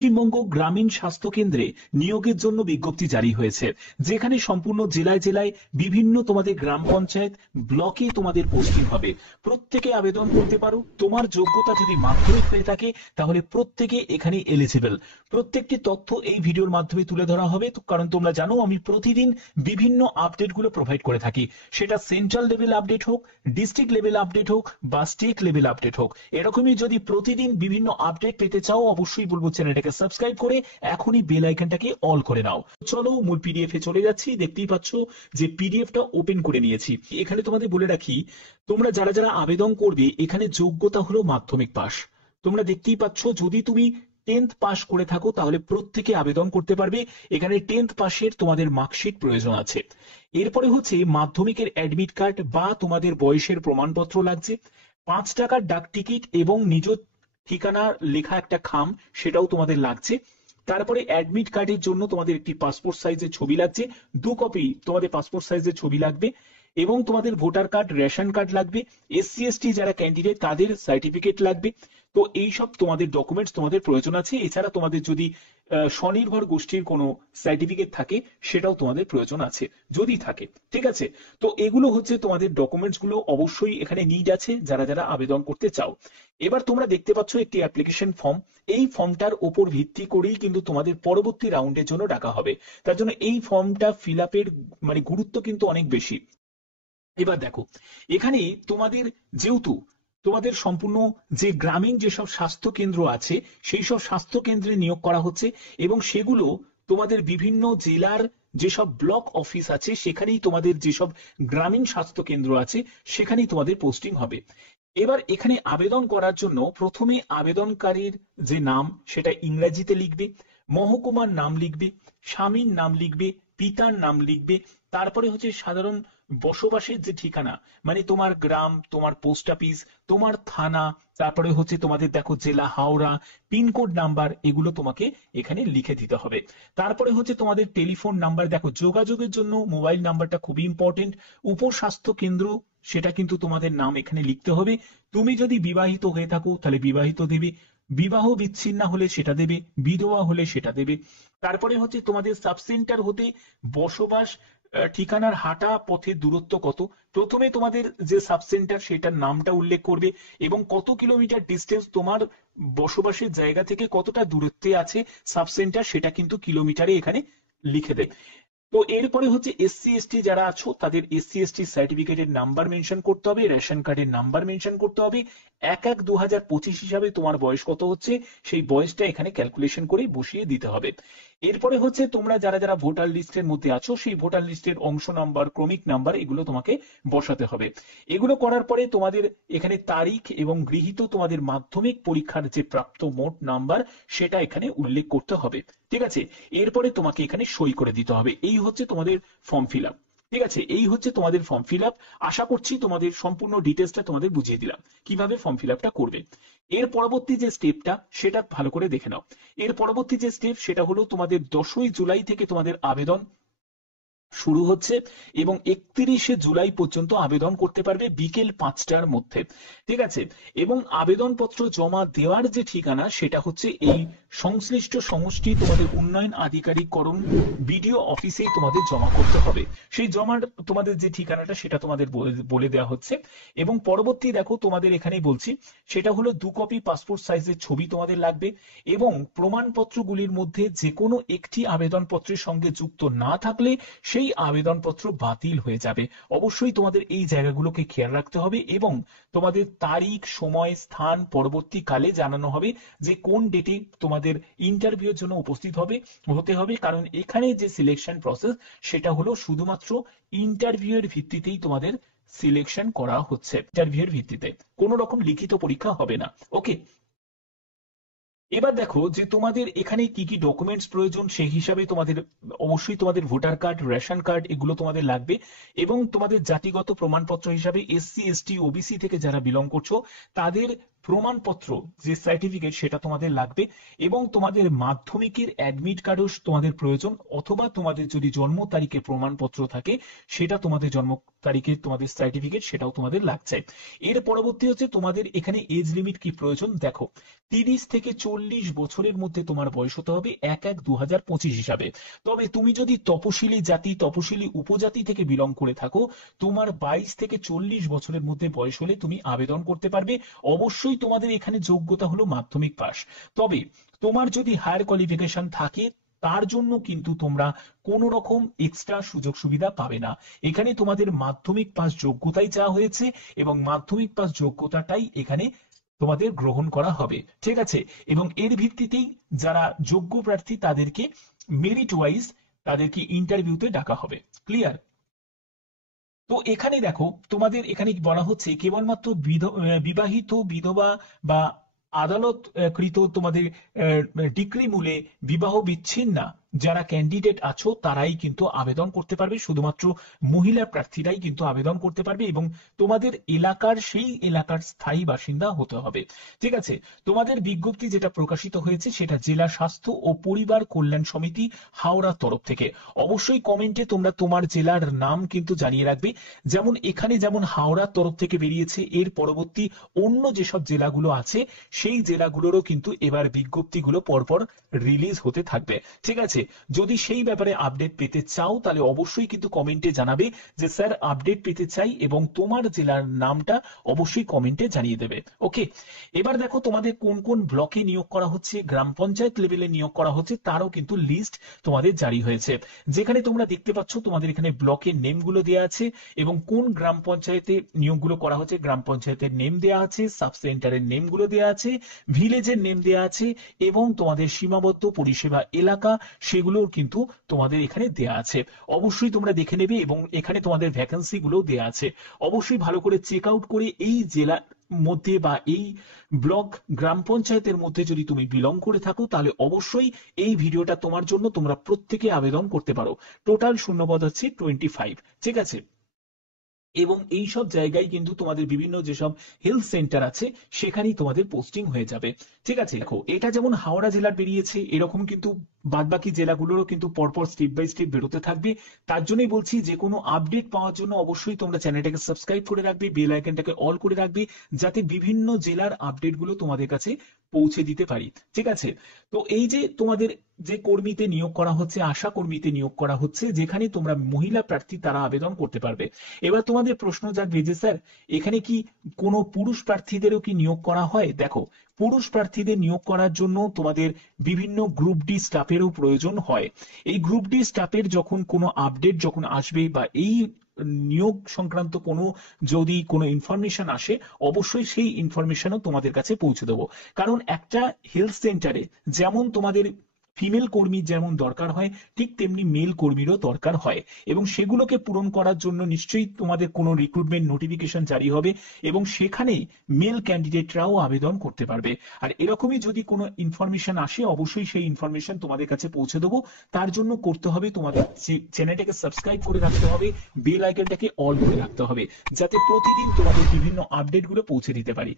পশ্চিমবঙ্গ গ্রামীণ স্বাস্থ্য কেন্দ্রে নিয়োগের জন্য বিজ্ঞপ্তি জারি হয়েছে, যেখানে সম্পূর্ণ জেলায় জেলায় বিভিন্ন তোমাদের গ্রাম পঞ্চায়েত ব্লকে তোমাদের পোস্টিং হবে। প্রত্যেকে আবেদন করতে পারো। তোমার যোগ্যতা যদি মাধ্যমিক হয়ে থাকে তাহলে প্রত্যেকে এখানে এলিজিবল। প্রত্যেকটি তথ্য এই ভিডিওর মাধ্যমে তুলে ধরা হবে, কারণ তোমরা জানো আমি প্রতিদিন বিভিন্ন আপডেটগুলো প্রোভাইড করে থাকি। সেটা সেন্ট্রাল লেভেল আপডেট হোক, ডিস্ট্রিক্ট লেভেল আপডেট হোক বা স্টেট লেভেল আপডেট হোক, এরকমই যদি প্রতিদিন বিভিন্ন আপডেট পেতে চাও অবশ্যই বলবো চ্যানেলটাকে সাবস্ক্রাইব করে এখনই বেল আইকনটাকে অল করে নাও। চলো মূল পিডিএফ এ চলে যাচ্ছি। দেখতেই পাচ্ছ যে পিডিএফটা ওপেন করে নিয়েছি। এখানে তোমাদের বলে রাখি, তোমরা যারা যারা আবেদন করবে এখানে যোগ্যতা হলো মাধ্যমিক পাস। তোমরা দেখতেই পাচ্ছ যদি তুমি 10th পাস করে থাকো তাহলে প্রত্যেকে আবেদন করতে পারবে। এখানে 10th পাশের তোমাদের মার্কশিট প্রয়োজন আছে। এরপরে হচ্ছে মাধ্যমিকের অ্যাডমিট কার্ড বা তোমাদের বয়সের প্রমাণপত্র লাগছে, 5 টাকার ডাক টিকিট এবং নিজ ঠিকানা লেখা একটা খাম সেটাও তোমাদের লাগছে। তারপরে অ্যাডমিট কার্ডের জন্য তোমাদের একটি পাসপোর্ট সাইজের ছবি লাগছে, 2 কপি তোমাদের পাসপোর্ট সাইজের ছবি লাগবে, এবং তোমাদের ভোটার কার্ড, রেশন কার্ড লাগবে। এসসি এসটি যারা ক্যান্ডিডেট তাদের সার্টিফিকেট লাগবে। তো এই সব তোমাদের ডকুমেন্টস তোমাদের প্রয়োজন আছে। এছাড়া তোমাদের যদি স্বনির্ভর গোষ্ঠীর কোনো সার্টিফিকেট থাকে সেটাও তোমাদের প্রয়োজন আছে যদি থাকে। ঠিক আছে, তো এগুলো হচ্ছে তোমাদের ডকুমেন্টস গুলো অবশ্যই এখানে নিড আছে যারা যারা আবেদন করতে চাও। এবার তোমরা দেখতে পাচ্ছ একটি অ্যাপ্লিকেশন ফর্ম। এই ফর্মটার উপর ভিত্তি করেই কিন্তু তোমাদের পরবর্তী রাউন্ডের জন্য ডাকা হবে। তার জন্য এই ফর্মটা ফিল আপের মানে গুরুত্ব কিন্তু অনেক বেশি। এবার দেখো, এখানে তোমাদের যেহেতু তোমাদের সম্পূর্ণ যে গ্রামীণ যেসব স্বাস্থ্য কেন্দ্র আছে সেই সব স্বাস্থ্য কেন্দ্রে নিয়োগ করা হচ্ছে, এবং সেগুলো তোমাদের বিভিন্ন জেলার যেসব ব্লক অফিস আছে সেখানেই তোমাদের যেসব গ্রামীণ স্বাস্থ্য কেন্দ্র আছে সেখানেই তোমাদের পোস্টিং হবে। এবার এখানে আবেদন করার জন্য প্রথমে আবেদনকারীর যে নাম সেটা ইংরেজিতে লিখবে, মহকুমার নাম লিখবে, স্বামীর নাম লিখবে, পিতার নাম লিখবে। তারপরে হচ্ছে সাধারণ বসবাসের যে ঠিকানা, মানে তোমার গ্রাম, তোমার পোস্ট অফিস, তোমার থানা, তারপরে হচ্ছে তোমাদের দেখো জেলা হাওড়া, পিনকোড নাম্বার, এগুলো তোমাকে এখানে লিখে দিতে হবে। তারপরে হচ্ছে তোমাদের টেলিফোন নাম্বার, দেখো যোগাযোগের জন্য মোবাইল নাম্বারটা খুবই ইম্পর্টেন্ট। উপস্বাস্থ্য কেন্দ্র সেটা কিন্তু তোমাদের নাম এখানে লিখতে হবে। তুমি যদি বিবাহিত হয়ে থাকো তাহলে বিবাহিত দেবে, বিবাহ বিচ্ছিন্ন হলে সেটা দেবে, বিধবা হলে সেটা দেবে। তারপরে হচ্ছে তোমাদের সাবসেন্টার হতে বসবাস ঠিকানার হাঁটা পথের দূরত্ব কত। প্রথমে তোমাদের যে সাবসেন্টার সেটার নামটা উল্লেখ করবে এবং কত কিলোমিটার ডিস্টেন্স তোমার বসবাসের জায়গা থেকে কতটা দূরত্বে আছে সাবসেন্টার সেটা কিন্তু কিলোমিটারে এখানে লিখে দেয়। তো এরপরে হচ্ছে এসসি এসটি যারা আছো তাদের এসসি এসটি সার্টিফিকেটের নাম্বার মেনশন করতে হবে, রেশন কার্ডের নাম্বার মেনশন করতে হবে। 1/1/2025 হিসাবে তোমার বয়স কত হচ্ছে সেই বয়সটা এখানে ক্যালকুলেশন করে বসিয়ে দিতে হবে। এরপরে হচ্ছে তোমরা যারা যারা ভোটার লিস্টের মধ্যে আছো সেই ভোটার লিস্টের অংশ নাম্বার, ক্রমিক নাম্বার, এগুলো তোমাকে বসাতে হবে। এগুলো করার পরে তোমাদের এখানে তারিখ এবং গৃহীত তোমাদের মাধ্যমিক পরীক্ষার যে প্রাপ্ত মোট নাম্বার সেটা এখানে উল্লেখ করতে হবে। ঠিক আছে, এরপরে তোমাকে এখানে সই করে দিতে হবে। এই হচ্ছে তোমাদের ফর্ম ফিল আপ। ঠিক আছে, এই হচ্ছে তোমাদের ফর্ম ফিল আপ। আশা করছি তোমাদের সম্পূর্ণ ডিটেলসটা তোমাদের বুঝিয়ে দিলাম কিভাবে ফর্ম ফিল আপটা করবে। এর পরবর্তী যে স্টেপটা সেটা ভালো করে দেখে নাও। এর পরবর্তী যে স্টেপ সেটা হলো তোমাদের 10ই জুলাই থেকে তোমাদের আবেদন শুরু হচ্ছে এবং 31শে জুলাই পর্যন্ত আবেদন করতে পারবে বিকেল 5টার মধ্যে। ঠিক আছে, এবং আবেদনপত্র জমা দেওয়ার যে ঠিকানা সেটা হচ্ছে এই সংশ্লিষ্ট সমষ্টি তোমাদের উন্নয়ন আধিকারিককরণ বিডিও অফিসেই তোমাদের জমা করতে হবে। সেই জমার তোমাদের যে ঠিকানাটা সেটা তোমাদের বলে দেওয়া হচ্ছে। এবং পরবর্তী দেখো তোমাদের এখানেই বলছি, সেটা হলো 2 কপি পাসপোর্ট সাইজের ছবি তোমাদের লাগবে, এবং প্রমাণপত্রগুলির মধ্যে যে কোনো একটি আবেদনপত্রের সঙ্গে যুক্ত না থাকলে সেই আবেদনপত্র বাতিল হয়ে যাবে। অবশ্যই তোমাদের এই জায়গাগুলোকে খেয়াল রাখতে হবে এবং তোমাদের তারিখ, সময়, স্থান পরবর্তীকালে জানানো হবে যে কোন ডেটে তোমাদের ইন্টারভিউর জন্য উপস্থিত হতে হবে, কারণ এখানে যে সিলেকশন প্রসেস সেটা হলো শুধুমাত্র ইন্টারভিউয়ের ভিত্তিতেই তোমাদের সিলেকশন করা হচ্ছে। ইন্টারভিউয়ের ভিত্তিতে কোনো রকম লিখিত পরীক্ষা হবে না। ওকে, এবার দেখো যে তোমাদের এখানে কি কি ডকুমেন্টস প্রয়োজন সেই হিসাবে তোমাদের অবশ্যই তোমাদের ভোটার কার্ড, রেশন কার্ড, এগুলো তোমাদের লাগবে। এবং তোমাদের জাতিগত প্রমাণপত্র হিসাবে এসসি এসটি ওবিসি থেকে যারা বিলং করছো তাদের প্রমাণপত্র যে সার্টিফিকেট সেটা তোমাদের লাগবে, এবং তোমাদের মাধ্যমিকের অ্যাডমিট কার্ডও তোমাদের প্রয়োজন, অথবা তোমাদের যদি জন্ম তারিখের প্রমাণপত্র থাকে সেটা তোমাদের জন্ম তারিখের তোমাদের সার্টিফিকেট সেটাও তোমাদের লাগছে। এর পরবর্তী হচ্ছে তোমাদের এখানে এজ লিমিট কি প্রয়োজন। দেখো 30 থেকে 40 বছরের মধ্যে তোমার বয়স হতে হবে 1/1/2025 হিসাবে। তবে তুমি যদি তপশিলি জাতি তপশিলি উপজাতি থেকে বিলং করে থাকো, তোমার 22 থেকে 40 বছরের মধ্যে বয়স হলে তুমি আবেদন করতে পারবে। অবশ্যই তোমাদের এখানে যোগ্যতা হলো মাধ্যমিক পাস। তবে তোমার যদি হায়ার কোয়ালিফিকেশন থাকে তার জন্য কিন্তু তোমরা কোন রকম এক্সট্রা সুযোগ সুবিধা পাবে না। এখানে তোমাদের মাধ্যমিক পাস যোগ্যতাই চাওয়া হয়েছে এবং মাধ্যমিক পাস যোগ্যতাটাই এখানে তোমাদের গ্রহণ করা হবে, ঠিক আছে। এবং এর ভিত্তিতেই যারা যোগ্য প্রার্থী তাদেরকে মেরিট ওয়াইজ তাদেরকে ইন্টারভিউতে ডাকা হবে। ক্লিয়ার? তো এখানে দেখো তোমাদের এখানে বলা হচ্ছে কেবলমাত্র বিবাহিত বিধবা বা আদালত কৃত তোমাদের ডিক্রি মূলে বিবাহ বিচ্ছিন্ন যারা ক্যান্ডিডেট আছো তারাই কিন্তু আবেদন করতে পারবে, শুধুমাত্র মহিলা প্রার্থীরাই কিন্তু আবেদন করতে পারবে, এবং তোমাদের এলাকার সেই এলাকার স্থায়ী বাসিন্দা হতে হবে, ঠিক আছে। তোমাদের বিজ্ঞপ্তি যেটা প্রকাশিত হয়েছে সেটা জেলা স্বাস্থ্য ও পরিবার কল্যাণ সমিতি হাওড়ার তরফ থেকে। অবশ্যই কমেন্টে তোমরা তোমার জেলার নাম কিন্তু জানিয়ে রাখবে। যেমন এখানে যেমন হাওড়ার তরফ থেকে বেরিয়েছে, এর পরবর্তী অন্য যেসব জেলাগুলো আছে সেই জেলাগুলোরও কিন্তু এবার বিজ্ঞপ্তিগুলো পরপর রিলিজ হতে থাকবে, ঠিক আছে। যদি সেই ব্যাপারে আপডেট পেতে চাও তাহলে অবশ্যই কিন্তু কমেন্টে জানাবে যে স্যার আপডেট পেতে চাই, এবং তোমার জেলার নামটা অবশ্যই কমেন্টে জানিয়ে দেবে। ওকে, এবার দেখো তোমাদের কোন কোন ব্লকে নিয়োগ করা হচ্ছে, গ্রাম পঞ্চায়েত লেভেলে নিয়োগ করা হচ্ছে তারও কিন্তু লিস্ট তোমাদের জারি হয়েছে। যেখানে তোমরা দেখতে পাচ্ছ তোমাদের এখানে ব্লকের নেমগুলো দেওয়া আছে এবং কোন গ্রাম পঞ্চায়েতে নিয়োগগুলো করা হচ্ছে গ্রাম পঞ্চায়েতের নেম দেওয়া আছে, সাব সেন্টারের নেমগুলো দেওয়া আছে, ভিলেজের নেম দেওয়া আছে, এবং তোমাদের সীমাবদ্ধ পরিষেবা এলাকা সেগুলোও কিন্তু তোমাদের এখানে দেয়া আছে। অবশ্যই তোমরা দেখে নেবে, এবং এখানে তোমাদের ভ্যাকেন্সি গুলো দেয়া আছে। অবশ্যই ভালো করে চেক আউট করে এই জেলা মধ্যে বা এই ব্লক গ্রাম পঞ্চায়েতের মধ্যে যদি তুমি বিলং করে থাকো তাহলে অবশ্যই এই ভিডিওটা তোমার জন্য, তোমরা প্রত্যেকে আবেদন করতে পারো। টোটাল শূন্যপদ হচ্ছে 25, ঠিক আছে। এবং এই সব জায়গায় কিন্তু তোমাদের বিভিন্ন যেসব হেলথ সেন্টার আছে সেখানেই তোমাদের পোস্টিং হয়ে যাবে, ঠিক আছে। দেখো এটা যেমন হাওড়া জেলার বেরিয়েছে, এরকম কিন্তু বাদবাকি জেলাগুলোরও কিন্তু পরপর স্টেপ বাই স্টেপ বেরোতে থাকবে। তার জন্যই বলছি যে কোনো আপডেট পাওয়ার জন্য অবশ্যই তোমরা চ্যানেলটাকে সাবস্ক্রাইব করে রাখবে, বেল আইকনটাকে অল করে রাখবে, যাতে বিভিন্ন জেলার আপডেটগুলো তোমাদের কাছে পৌঁছে দিতে পারি, ঠিক আছে। তো এই যে তোমাদের যে কর্মীতে নিয়োগ করা হচ্ছে, আশা কর্মীতে নিয়োগ করা হচ্ছে, যেখানে তোমরা মহিলা প্রার্থী তারা আবেদন করতে পারবে। এবার তোমাদের প্রশ্ন জাগবে যে স্যার এখানে কি কোনো পুরুষ প্রার্থীদেরও কি নিয়োগ করা হয়। দেখো পুরুষ প্রার্থীদের নিয়োগ করার জন্য তোমাদের বিভিন্ন গ্রুপ ডি স্টাফেরও প্রয়োজন হয়। এই গ্রুপ ডি স্টাফের যখন কোনো আপডেট যখন আসবে বা এই নিয়োগ সংক্রান্ত কোনো যদি কোনো ইনফরমেশন আসে অবশ্যই সেই ইনফরমেশনও তোমাদের কাছে পৌঁছে দেবো। কারণ একটা হেলথ সেন্টারে যেমন তোমাদের ফিমেল কর্মী যেমন দরকার হয় ঠিক তেমনি মেল কর্মীরও দরকার হয়, এবং সেগুলোকে পূরণ করার জন্য নিশ্চয়ই তোমাদের কোনো রিক্রুটমেন্ট নোটিফিকেশন জারি হবে এবং সেখানে মেল ক্যান্ডিডেটরাও আবেদন করতে পারবে। আর এরকমই যদি কোনো ইনফরমেশন আসে অবশ্যই সেই ইনফরমেশন তোমাদের কাছে পৌঁছে দেবো। তার জন্য করতে হবে তোমাদের চ্যানেলটাকে সাবস্ক্রাইব করে রাখতে হবে, বেল আইকনটাকে অল করে রাখতে হবে, যাতে প্রতিদিন তোমাদের বিভিন্ন আপডেটগুলো পৌঁছে দিতে পারি।